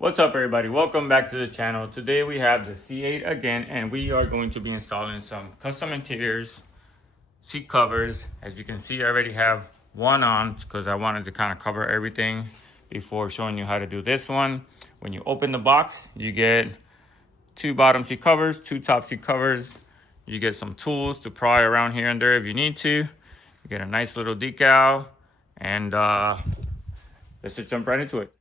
What's up, everybody? Welcome back to the channel. Today we have the C8 again, and we are going to be installing some custom interiors, seat covers. As you can see, I already have one on because I wanted to kind of cover everything before showing you how to do this one. When you open the box, you get two bottom seat covers, two top seat covers. You get some tools to pry around here and there if you need to. You get a nice little decal, and let's just jump right into it.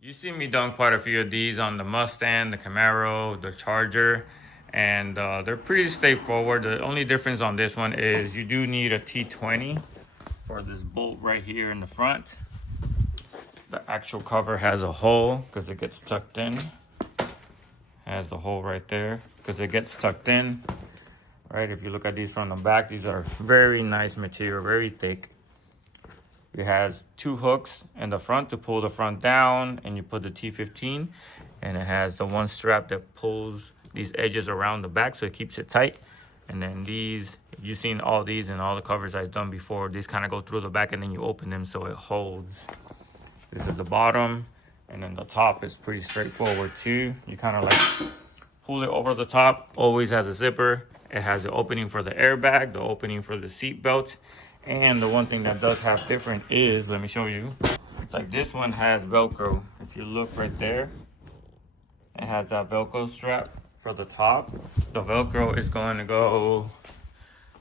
You've seen me done quite a few of these on the Mustang, the Camaro, the Charger, and they're pretty straightforward. The only difference on this one is you do need a T20 for this bolt right here in the front. The actual cover has a hole because it gets tucked in. Has a hole right there because it gets tucked in. Right, if you look at these from the back, these are very nice material, very thick. It has two hooks in the front to pull the front down, and you put the T15, and it has the one strap that pulls these edges around the back so it keeps it tight. And then these, you've seen all these and all the covers I've done before, these kind of go through the back and then you open them so it holds. This is the bottom, and then the top is pretty straightforward too. You kind of like pull it over the top, always has a zipper. It has the opening for the airbag, the opening for the seat belt. And the one thing that does have different is, let me show you. It's like this one has Velcro. If you look right there, it has that Velcro strap for the top. The Velcro is going to go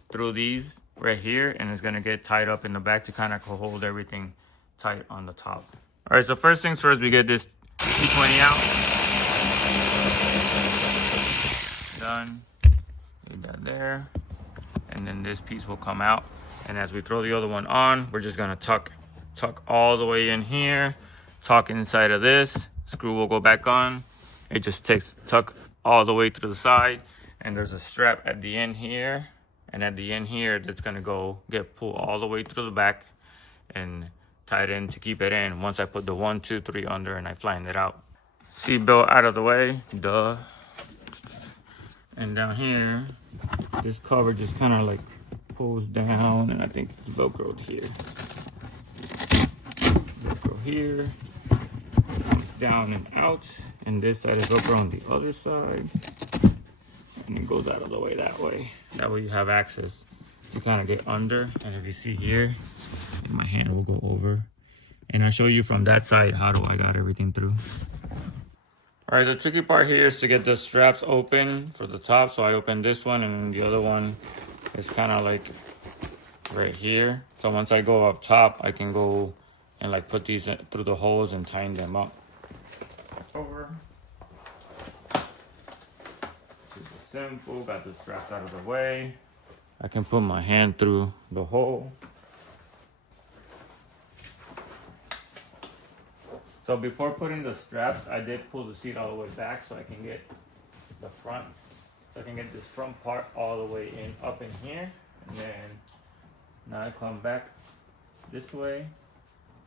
through these right here, and it's going to get tied up in the back to kind of hold everything tight on the top. All right, so first things first, we get this T20 out. Done. Leave that there. And then this piece will come out. And as we throw the other one on, we're just gonna tuck all the way in here, tuck inside of this, screw will go back on. It just tuck all the way to the side, and there's a strap at the end here, and at the end here, that's gonna get pulled all the way through the back and tied in to keep it in. Once I put the 1, 2, 3 under and I flatten it out. Seat belt out of the way, duh. And down here, this cover just kind of like pulls down, and I think it's Velcroed here. Velcro here, comes down and out, and this side is Velcro on the other side, and it goes out of the way that way. That way you have access to kind of get under, and if you see here, my hand will go over, and I'll show you from that side how do I got everything through. All right, the tricky part here is to get the straps open for the top, so I open this one, and the other one it's kind of like right here. So once I go up top, I can go and like put these through the holes and tighten them up. Over. Super simple. Got the straps out of the way. I can put my hand through the hole. So before putting the straps, I did pull the seat all the way back so I can get the front. So I can get this front part all the way in, up in here, and then now I come back this way.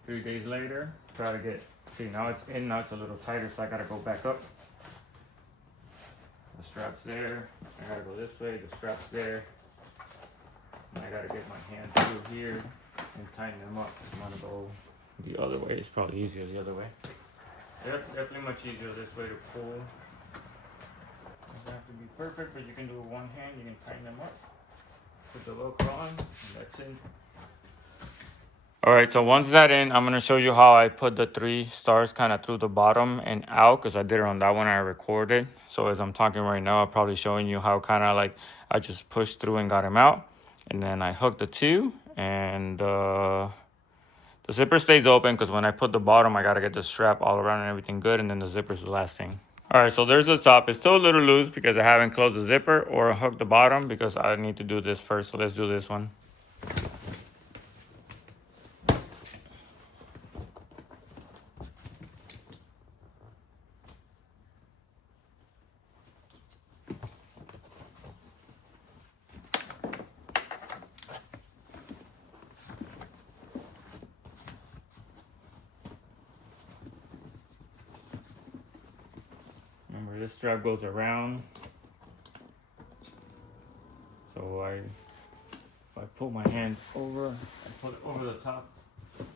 3 days later, try to get, see now it's in, now it's a little tighter, so I gotta go back up. The strap's there, I gotta go this way, the strap's there. And I gotta get my hand through here and tighten them up. I'm gonna go the other way, it's probably easier the other way. Yep, definitely much easier this way to pull. Doesn't have to be perfect, but you can do it with one hand. You can tighten them up, put the Velcro on, and that's it. All right, so once that's in, I'm gonna show you how I put the 3 stars kind of through the bottom and out, because I did it on that one I recorded. So as I'm talking right now, I'm probably showing you how kind of like I just pushed through and got him out, and then I hooked the 2, and the zipper stays open because when I put the bottom, I gotta get the strap all around and everything good, and then the zipper's the last thing. All right, so there's the top. It's still a little loose because I haven't closed the zipper or hooked the bottom because I need to do this first. So let's do this one. strap goes around. So if I pull my hand over, I put it over the top, it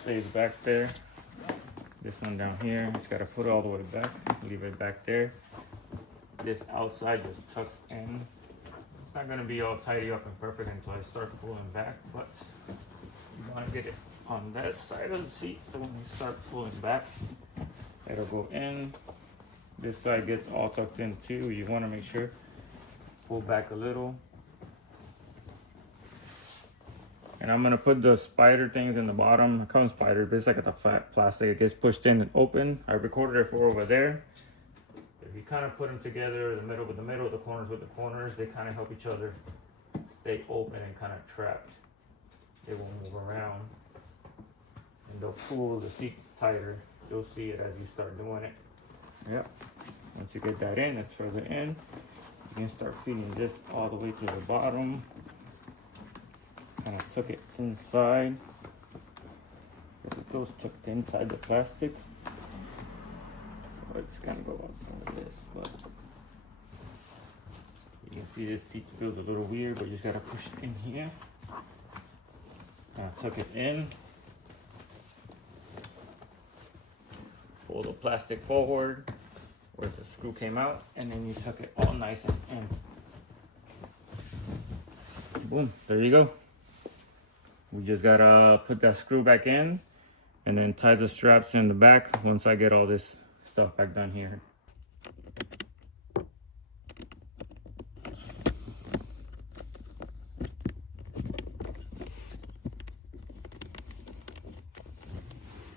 stays back there. This one down here, just gotta put it all the way back, leave it back there. This outside just tucks in. It's not gonna be all tidy up and perfect until I start pulling back, but you wanna get it on that side of the seat, so when you start pulling back, it'll go in. This side gets all tucked in too. You wanna make sure, pull back a little. And I'm gonna put the spider things in the bottom. It comes spider, but it's like a flat plastic. It gets pushed in and open. I recorded it for over there. If you kind of put them together, the middle with the middle, the corners with the corners, they kind of help each other stay open and kind of trapped. They won't move around. And they'll pull the seats tighter. You'll see it as you start doing it. Yep. Once you get that in, it's further in. You can start feeding this all the way to the bottom. Kind of tuck it inside. It goes tucked inside the plastic. It's gonna go outside of this, but you can see this seat feels a little weird, but you just gotta push it in here. Tuck it in. Pull the plastic forward where the screw came out, and then you tuck it all nice and in. Boom, there you go. We just gotta put that screw back in and then tie the straps in the back once I get all this stuff back done here.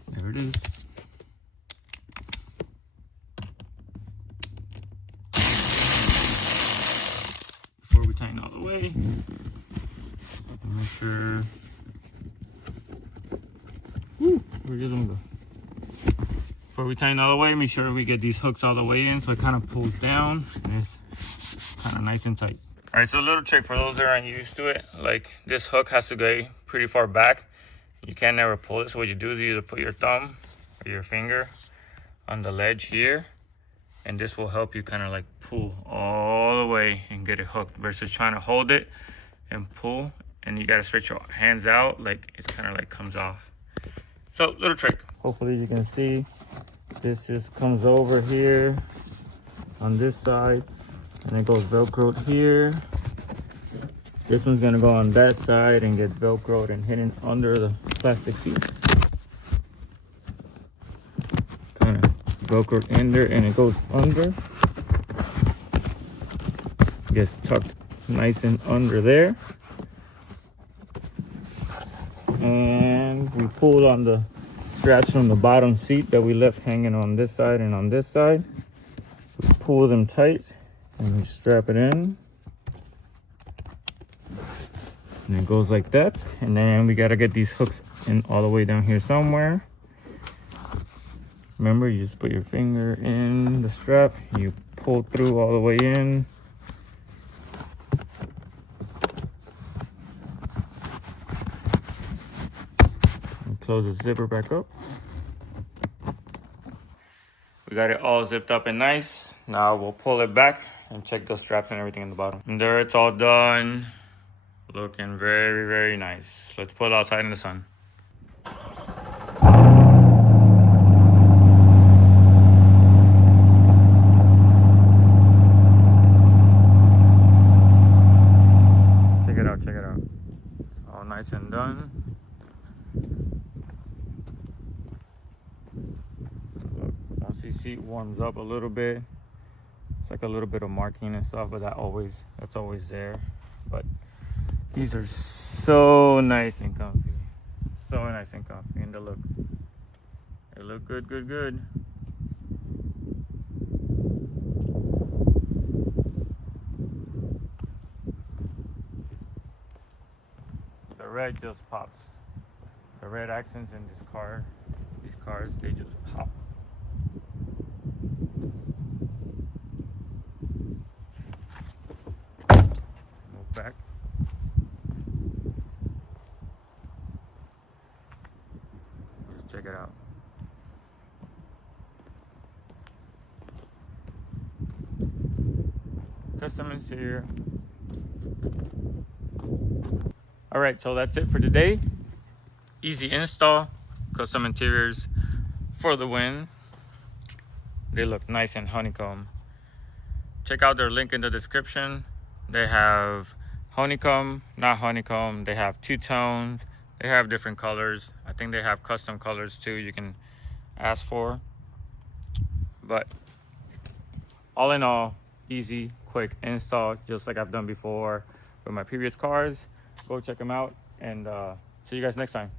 There it is. Before we tighten all the way, make sure. Where does them go? Before we tighten all the way, make sure we get these hooks all the way in so it kind of pulls down and it's kind of nice and tight. All right, so a little trick for those that aren't used to it, like this hook has to go pretty far back. You can never pull it, so what you do is you either put your thumb or your finger on the ledge here, and this will help you kind of like pull all the way and get it hooked versus trying to hold it and pull, and you got to stretch your hands out, like it kind of like comes off. So, little trick. Hopefully you can see this just comes over here on this side and it goes velcroed here. This one's gonna go on that side and get velcroed and hidden under the plastic seat. Kind of velcroed in there and it goes under. Gets tucked nice and under there. And we pulled on the straps from the bottom seat that we left hanging on this side and on this side. We pull them tight and we strap it in. And it goes like that. And then we gotta get these hooks in all the way down here somewhere. Remember, you just put your finger in the strap, you pull through all the way in. Close the zipper back up. We got it all zipped up and nice. Now we'll pull it back and check the straps and everything in the bottom. And there, it's all done. Looking very, very nice. Let's pull it outside in the sun. Check it out, check it out. It's all nice and done. Once the seat warms up a little bit, it's like a little bit of marking and stuff, but that's always there. But these are so nice and comfy, so nice and comfy, and they look good, good, good. The red just pops. The red accents in these cars, they just pop. Back. Just check it out. Custom interior. All right, so that's it for today. Easy install, Custom interiors for the win. They look nice and honeycomb. Check out their link in the description. They have honeycomb, not honeycomb. They have two tones. They have different colors. I think they have custom colors too you can ask for. But all in all, easy, quick install, just like I've done before with my previous cars. Go check them out, and see you guys next time.